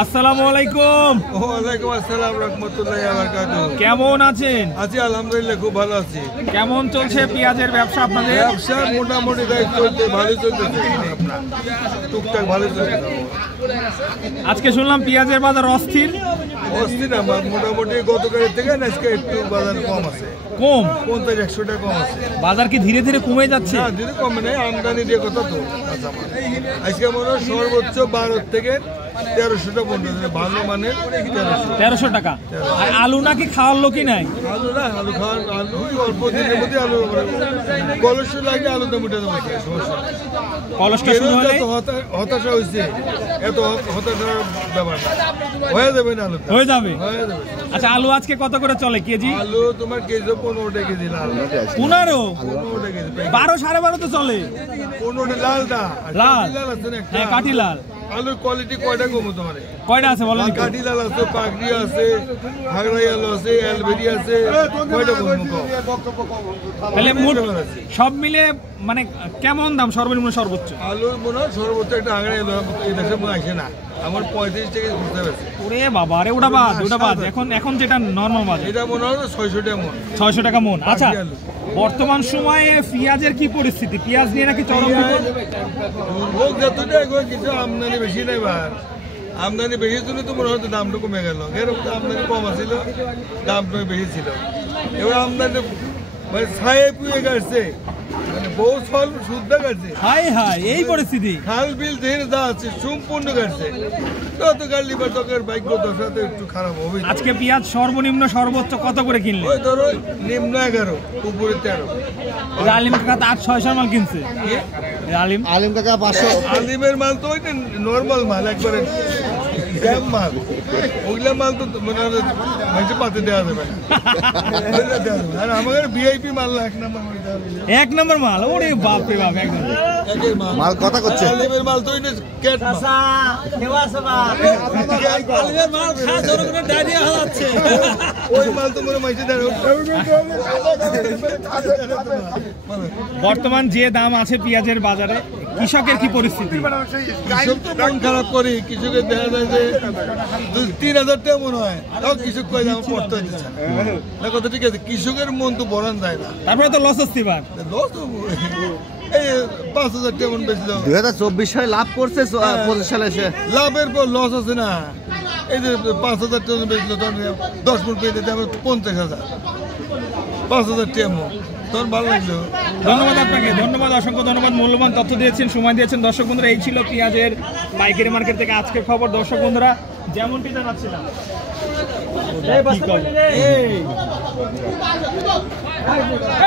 আসসালামু আলাইকুম। ওয়ালাইকুম আসসালাম রাহমাতুল্লাহি ওয়া বারাকাতুহু। কেমন আছেন? আছি আলহামদুলিল্লাহ, খুব ভালো আছি। কেমন চলছে পেঁয়াজের ব্যবসা আপনাদের? ব্যবসা মোটামুটি চলছে, ভালো চলতেছে, টুকটাক ভালো চলছে। আজকে শুনলাম পেঁয়াজের বাজার অস্থির। অস্থির না, মোটামুটি গতকালের থেকে আজকে একটু বাজার কম আছে। কম 50-100 টাকা কম আছে। বাজার কি ধীরে ধীরে কমে যাচ্ছে? না, ধীরে কমে নেই, আমদানি দিয়ে কথা তো। আজকে মনে হয় সর্বোচ্চ 12 থেকে 1300 টাকা পর্যন্ত ভালো মানের 1300 টাকা। আর আলু নাকি খাওয়ার লোকই নাই? আলু না, আলু খাওয়ার আলু অল্প দিনের মধ্যে আলু কলস লাগে, আলু দাম উঠে দেবো। সমস্যা কলসটা শুরু হলে হতাশা হয়েছে, এত হতাশার ব্যাপার না, হয়ে যাবে না, আলু হয়ে যাবে। হয়ে যাবে। আচ্ছা, আলু আজকে কত করে চলে কেজি? আলু তোমার কেজি 15 টাকা কেজি লাল। 15 টাকা কেজি। 12 12.5 তো চলে। 15 লালটা লাল, লাল আছে না একটা। হ্যাঁ, কাঠি লাল। আলুর কোয়ালিটি কয়টা কমো তোমার? কয়টা আছে বলেন? কাঠি লাল আছে, পাগড়ি আছে, হাগড়াই আলু আছে, এলবেরি আছে, কয়টা কমো? তাহলে মোট সব মিলে মানে কেমন দাম সর্বনিম্ন সর্বোচ্চ? আলুর মনে হয় সর্বোচ্চ একটা হাগড়াই আলু এই দেশে মনে আসে না, আমার 35 টাকা বুঝতে পারছি। ওরে বাবা রে, ওটা বাদ। এখন যেটা নরমাল বাজার এটা মনে হয় 600 টাকা মন। 600 টাকা মন। আচ্ছা, বর্তমান সময়ে পেঁয়াজের কি পরিস্থিতি? পেঁয়াজ নিয়ে নাকি চরম বিপদ? লোক যতটা কিছু আমদানি বেশি নেই, বার আমদানি বেশি ছিল তো মনে হয়তো দামটা কমে গেল। আমদানি কম আছিল, দামটা বেশি ছিল। এবার আমদানি মানে ছায়ে পুয়ে গেছে, মানে বহু ফল শুদ্ধ গেছে। হাই হাই, এই পরিস্থিতি। খাল বিল ধীরে যা আছে সম্পূর্ণ গেছে। তত গাড়ি বা তকের ভাগ্য দশাতে একটু খারাপ হবে। আজকে পেঁয়াজ সর্বনিম্ন সর্বোচ্চ কত করে কিনলে? ওই ধরো নিম্ন 11, উপরে 13। আলিম কাকা তো 800-600 মাল কিনছে। আলিম কাকা 500। আলিমের মাল তো ওইটা নর্মাল মাল, একবারে জ্যাম মাল। ওগুলা মাল তো মানে মানুষের পাতে দেওয়া যাবে না। আর আমাদের ভিআইপি মাল এক নম্বর মাল। ওরে বাপ রে বাপ, একদম মাল কথা করছে। আলিমের মাল তো ওইটা ক্যাট মাল। আলিমের মাল খাওয়া ধরে করে ডায়রিয়া হয়ে যাচ্ছে। ওই মাল তো মনে মাইছে দেয়। বর্তমান যে দাম আছে পেঁয়াজের বাজারে, কৃষকের কি পরিস্থিতি? কৃষক তো মন খারাপ করে, কৃষকের দেখা যায় যে 2-3,000 টাকা মনে হয়, তাও কৃষক কয়ে দাম পড়তে হইতেছে না। কথা ঠিক আছে, কৃষকের মন তো বরান যায় না। তারপরে তো লস হচ্ছে এবার। লস তো এই 5,000 টাকা মন বেশি দাও। 2024 সালে লাভ করছে, 25 সালে এসে লাভের পর লস আছে না। এই যে 5,000 টাকা বেশি 10 মন পেয়ে দিতে হবে 50,000, 5,000 টাকা মন, তখন ভালো লাগলো। ধন্যবাদ আপনাকে, ধন্যবাদ, অসংখ্য ধন্যবাদ। মূল্যবান তথ্য দিয়েছেন, সময় দিয়েছেন। দর্শক বন্ধুরা, এই ছিল পেঁয়াজের পাইকারি মার্কেট থেকে আজকের খবর। দর্শক বন্ধুরা, যেমনটি জানাচ্ছিলাম, এই